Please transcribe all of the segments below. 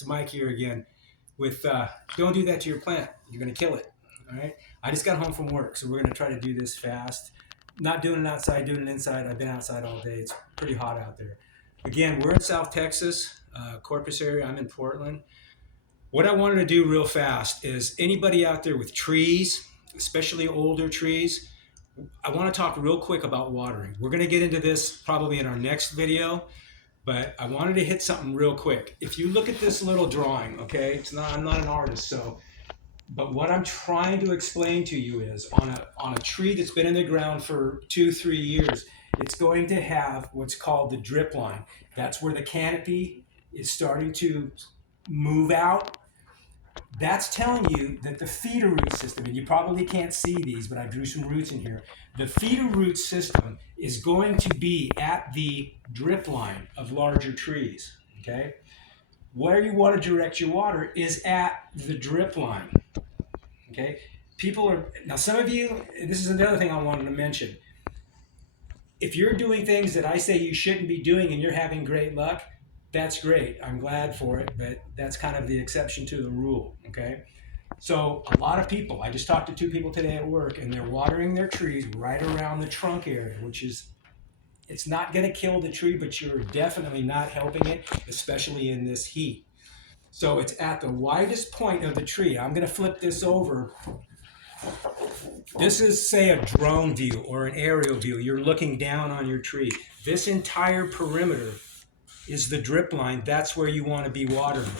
it's Mike here again with don't do that to your plant. You're going to kill it. All right. I just got home from work, so we're going to try to do this fast. Not doing it outside, doing it inside. I've been outside all day. It's pretty hot out there. Again, we're in South Texas, Corpus area. I'm in Portland. What I wanted to do real fast is anybody out there with trees, especially older trees, I want to talk real quick about watering. We're going to get into this probably in our next video, but I wanted to hit something real quick. If you look at this little drawing, okay, I'm not an artist, but what I'm trying to explain to you is on a tree that's been in the ground for 2-3 years, it's going to have what's called the drip line. That's where the canopy is starting to move out. That's telling you that the feeder root system, and you probably can't see these, but I drew some roots in here. The feeder root system is going to be at the drip line of larger trees, okay? Where you want to direct your water is at the drip line, okay? Now some of you, this is another thing I wanted to mention. If you're doing things that I say you shouldn't be doing and you're having great luck, that's great. I'm glad for it, but that's kind of the exception to the rule, okay? So a lot of people, I just talked to 2 people today at work, and they're watering their trees right around the trunk area, which is, it's not going to kill the tree, but you're definitely not helping it, especially in this heat. So it's at the widest point of the tree. I'm going to flip this over. This is, say, a drone view or an aerial view. You're looking down on your tree. This entire perimeter is the drip line. That's where you want to be watering.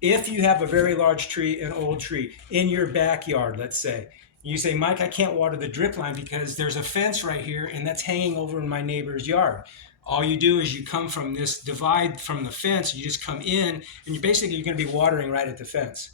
If you have a very large tree, an old tree, in your backyard, let's say, you say, Mike, I can't water the drip line because there's a fence right here and that's hanging over in my neighbor's yard. All you do is you come from this divide from the fence, you just come in, and you're going to be watering right at the fence.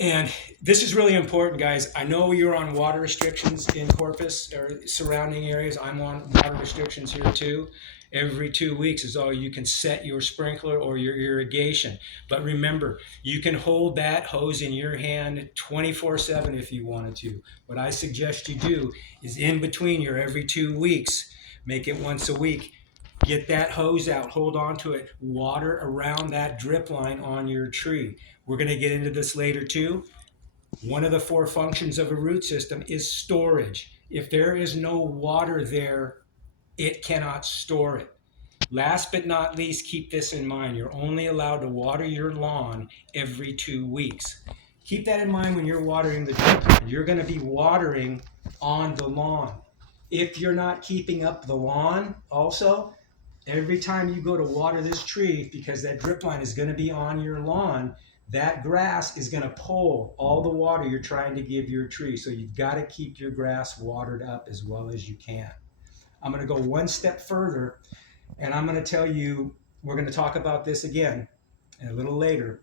And this is really important, guys. I know you're on water restrictions in Corpus or surrounding areas. I'm on water restrictions here too. Every 2 weeks is all you can set your sprinkler or your irrigation. But remember, you can hold that hose in your hand 24/7 if you wanted to. What I suggest you do is in between your every 2 weeks, make it once a week. Get that hose out, hold on to it, water around that drip line on your tree. We're going to get into this later too. One of the 4 functions of a root system is storage. If there is no water there, it cannot store it. Last but not least, keep this in mind. You're only allowed to water your lawn every 2 weeks. Keep that in mind when you're watering the drip line. You're going to be watering on the lawn. If you're not keeping up the lawn also, every time you go to water this tree, because that drip line is going to be on your lawn, that grass is going to pull all the water you're trying to give your tree. So you've got to keep your grass watered up as well as you can. I'm going to go one step further, and I'm going to tell you, we're going to talk about this again a little later.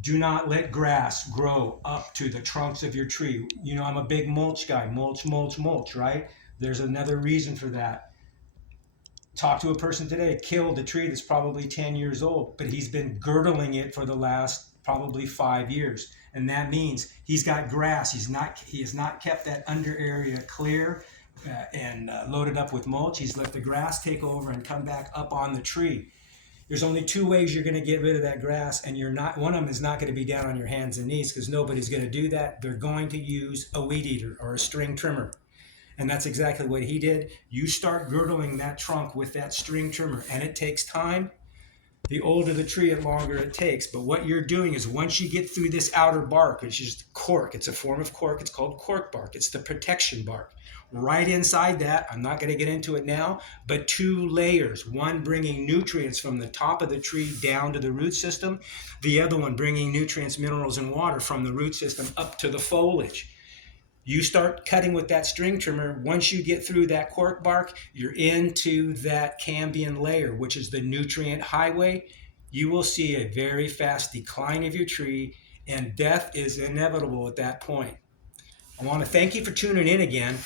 Do not let grass grow up to the trunks of your tree. You know, I'm a big mulch guy. Mulch, mulch, mulch, right? There's another reason for that. Talked to a person today, killed a tree that's probably 10 years old, but he's been girdling it for the last probably 5 years. And that means he's got grass. He has not kept that under area clear and loaded up with mulch. He's let the grass take over and come back up on the tree. There's only 2 ways you're going to get rid of that grass, and one of them is not going to be down on your hands and knees because nobody's going to do that. They're going to use a weed eater or a string trimmer. And that's exactly what he did. You start girdling that trunk with that string trimmer, and it takes time. The older the tree, the longer it takes. But what you're doing is once you get through this outer bark, which is cork, it's a form of cork, it's called cork bark. It's the protection bark. Right inside that, I'm not going to get into it now, but 2 layers. One bringing nutrients from the top of the tree down to the root system. The other one bringing nutrients, minerals, and water from the root system up to the foliage. You start cutting with that string trimmer. Once you get through that cork bark, you're into that cambium layer, which is the nutrient highway. You will see a very fast decline of your tree, and death is inevitable at that point. I want to thank you for tuning in again.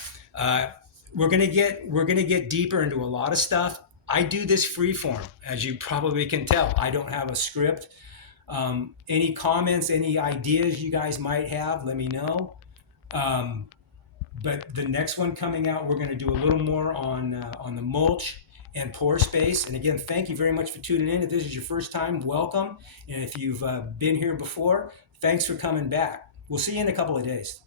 We're gonna get deeper into a lot of stuff. I do this freeform, as you probably can tell. I don't have a script. Any comments, any ideas you guys might have, let me know. But the next one coming out, we're going to do a little more on the mulch and pore space. And again, thank you very much for tuning in. If this is your first time, welcome. And if you've been here before, thanks for coming back. We'll see you in a couple of days.